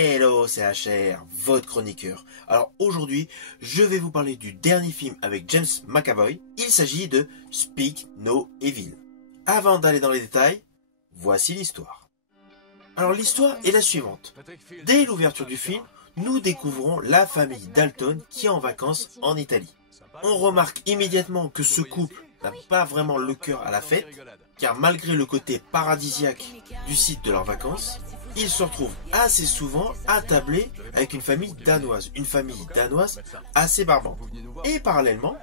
Hello, c'est HR, votre chroniqueur. Alors aujourd'hui, je vais vous parler du dernier film avec James McAvoy. Il s'agit de Speak No Evil. Avant d'aller dans les détails, voici l'histoire. Alors l'histoire est la suivante. Dès l'ouverture du film, nous découvrons la famille Dalton qui est en vacances en Italie. On remarque immédiatement que ce couple n'a pas vraiment le cœur à la fête, car malgré le côté paradisiaque du site de leurs vacances, ils se retrouvent assez souvent attablés avec une famille danoise assez barbante. Et parallèlement,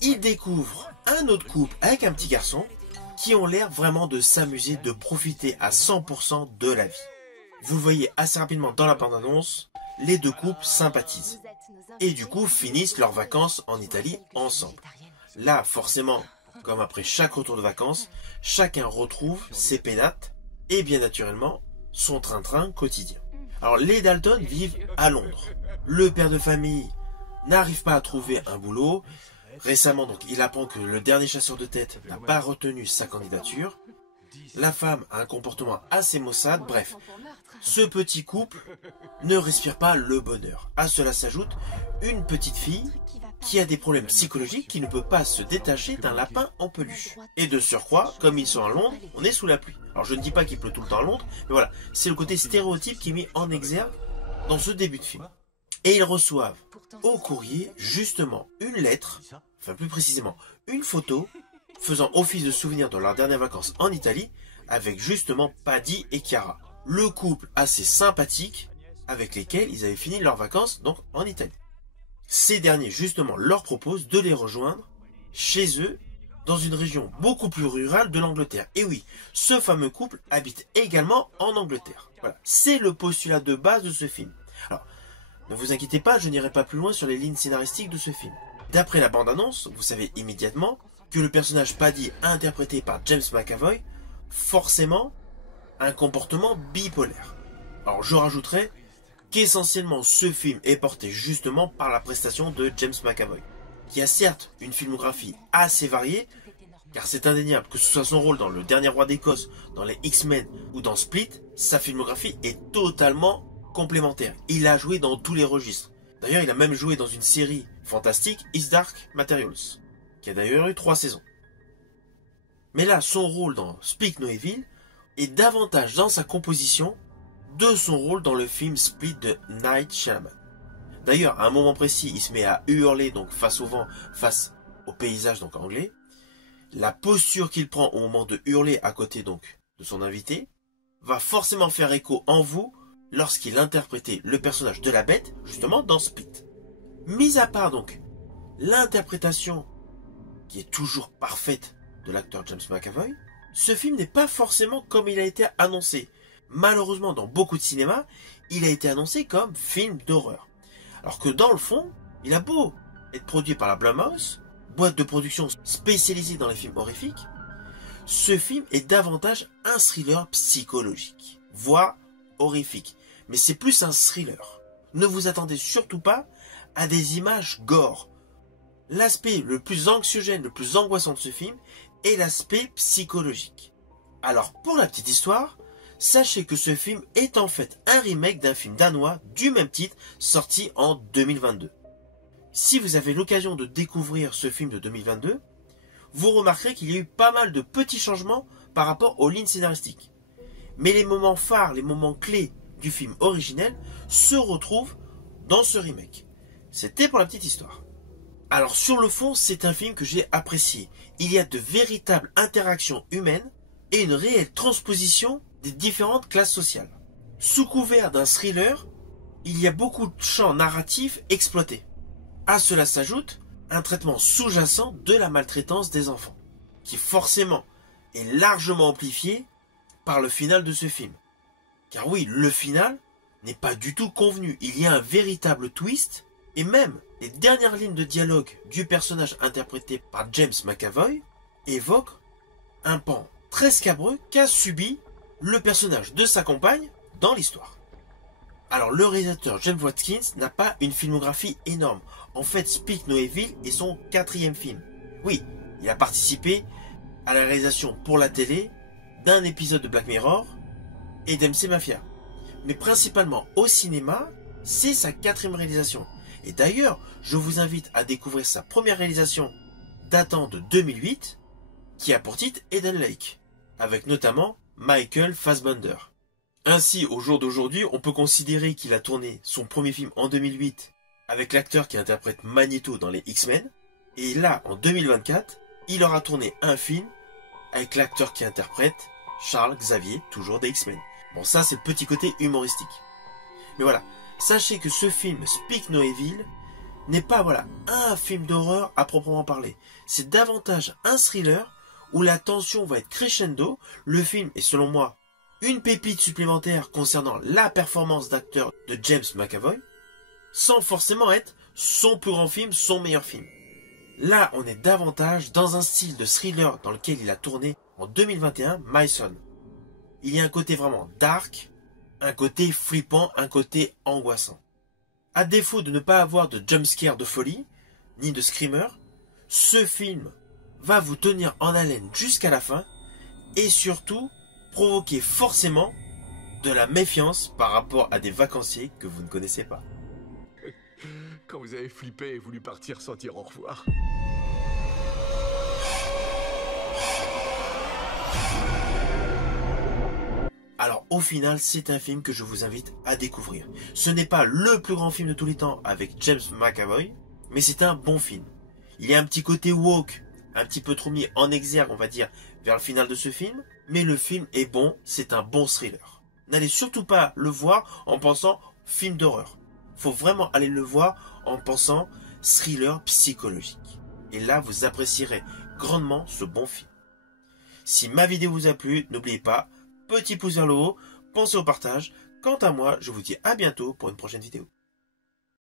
ils découvrent un autre couple avec un petit garçon qui ont l'air vraiment de s'amuser, de profiter à 100% de la vie. Vous le voyez assez rapidement dans la bande-annonce, les deux couples sympathisent. Et du coup finissent leurs vacances en Italie ensemble. Là, forcément, comme après chaque retour de vacances, chacun retrouve ses pénates et bien naturellement son train-train quotidien. Alors les Dalton vivent à Londres. Le père de famille n'arrive pas à trouver un boulot. Récemment, donc, il apprend que le dernier chasseur de tête n'a pas retenu sa candidature. La femme a un comportement assez maussade. Bref, ce petit couple ne respire pas le bonheur. À cela s'ajoute une petite fille qui a des problèmes psychologiques, qui ne peut pas se détacher d'un lapin en peluche. Et de surcroît, comme ils sont à Londres, on est sous la pluie. Alors je ne dis pas qu'il pleut tout le temps à Londres, mais voilà, c'est le côté stéréotype qui est mis en exergue dans ce début de film. Et ils reçoivent au courrier justement une lettre, enfin plus précisément une photo, faisant office de souvenir de leurs dernières vacances en Italie, avec justement Paddy et Chiara, le couple assez sympathique avec lesquels ils avaient fini leurs vacances donc en Italie. Ces derniers justement leur proposent de les rejoindre chez eux dans une région beaucoup plus rurale de l'Angleterre. Et oui, ce fameux couple habite également en Angleterre. Voilà, c'est le postulat de base de ce film. Alors, ne vous inquiétez pas, je n'irai pas plus loin sur les lignes scénaristiques de ce film. D'après la bande-annonce, vous savez immédiatement que le personnage Paddy, interprété par James McAvoy, forcément a un comportement bipolaire. Alors je rajouterai qu'essentiellement ce film est porté justement par la prestation de James McAvoy, qui a certes une filmographie assez variée, car c'est indéniable que ce soit son rôle dans Le Dernier Roi d'Écosse, dans les X-Men ou dans Split, sa filmographie est totalement complémentaire. Il a joué dans tous les registres. D'ailleurs, il a même joué dans une série fantastique, His Dark Materials, qui a d'ailleurs eu 3 saisons. Mais là, son rôle dans Speak No Evil est davantage dans sa composition de son rôle dans le film Split de Night Shyamalan. D'ailleurs, à un moment précis, il se met à hurler donc face au vent, face au paysage donc anglais. La posture qu'il prend au moment de hurler à côté donc de son invité va forcément faire écho en vous lorsqu'il interprétait le personnage de la bête justement dans Split. Mis à part donc l'interprétation qui est toujours parfaite de l'acteur James McAvoy, ce film n'est pas forcément comme il a été annoncé. Malheureusement, dans beaucoup de cinéma, il a été annoncé comme film d'horreur. Alors que dans le fond, il a beau être produit par la Blumhouse, boîte de production spécialisée dans les films horrifiques, ce film est davantage un thriller psychologique, voire horrifique. Mais c'est plus un thriller. Ne vous attendez surtout pas à des images gore. L'aspect le plus anxiogène, le plus angoissant de ce film est l'aspect psychologique. Alors pour la petite histoire, sachez que ce film est en fait un remake d'un film danois du même titre sorti en 2022. Si vous avez l'occasion de découvrir ce film de 2022, vous remarquerez qu'il y a eu pas mal de petits changements par rapport aux lignes scénaristiques. Mais les moments phares, les moments clés du film originel se retrouvent dans ce remake. C'était pour la petite histoire. Alors sur le fond, c'est un film que j'ai apprécié. Il y a de véritables interactions humaines et une réelle transposition des différentes classes sociales. Sous couvert d'un thriller, il y a beaucoup de champs narratifs exploités. À cela s'ajoute un traitement sous-jacent de la maltraitance des enfants, qui forcément est largement amplifié par le final de ce film. Car oui, le final n'est pas du tout convenu. Il y a un véritable twist, et même les dernières lignes de dialogue du personnage interprété par James McAvoy évoquent un pan très scabreux qu'a subi le personnage de sa compagne dans l'histoire. Alors le réalisateur James Watkins n'a pas une filmographie énorme. En fait, Speak No Evil est son 4e film. Oui, il a participé à la réalisation pour la télé d'un épisode de Black Mirror et d'MC Mafia. mais principalement au cinéma, c'est sa 4e réalisation. Et d'ailleurs, je vous invite à découvrir sa première réalisation datant de 2008, qui a pour titre Eden Lake, avec notamment Michael Fassbender. Ainsi, au jour d'aujourd'hui, on peut considérer qu'il a tourné son premier film en 2008 avec l'acteur qui interprète Magneto dans les X-Men, et là, en 2024, il aura tourné un film avec l'acteur qui interprète Charles Xavier, toujours des X-Men. Bon, ça, c'est le petit côté humoristique. Mais voilà, sachez que ce film, Speak No Evil, n'est pas, un film d'horreur à proprement parler. C'est davantage un thriller où la tension va être crescendo. Le film est, selon moi, une pépite supplémentaire concernant la performance d'acteur de James McAvoy, sans forcément être son plus grand film, son meilleur film. Là, on est davantage dans un style de thriller dans lequel il a tourné en 2021, My Son. Il y a un côté vraiment dark, un côté flippant, un côté angoissant. À défaut de ne pas avoir de jumpscare de folie, ni de screamer, ce film va vous tenir en haleine jusqu'à la fin, et surtout, provoquer forcément de la méfiance par rapport à des vacanciers que vous ne connaissez pas. Quand vous avez flippé et voulu partir sans dire au revoir. Alors au final, c'est un film que je vous invite à découvrir. Ce n'est pas le plus grand film de tous les temps avec James McAvoy, mais c'est un bon film. Il y a un petit côté woke, un petit peu trop mis en exergue, on va dire, vers le final de ce film, mais le film est bon, c'est un bon thriller. N'allez surtout pas le voir en pensant film d'horreur. Faut vraiment aller le voir en pensant thriller psychologique. Et là, vous apprécierez grandement ce bon film. Si ma vidéo vous a plu, n'oubliez pas, petit pouce vers le haut, pensez au partage. Quant à moi, je vous dis à bientôt pour une prochaine vidéo.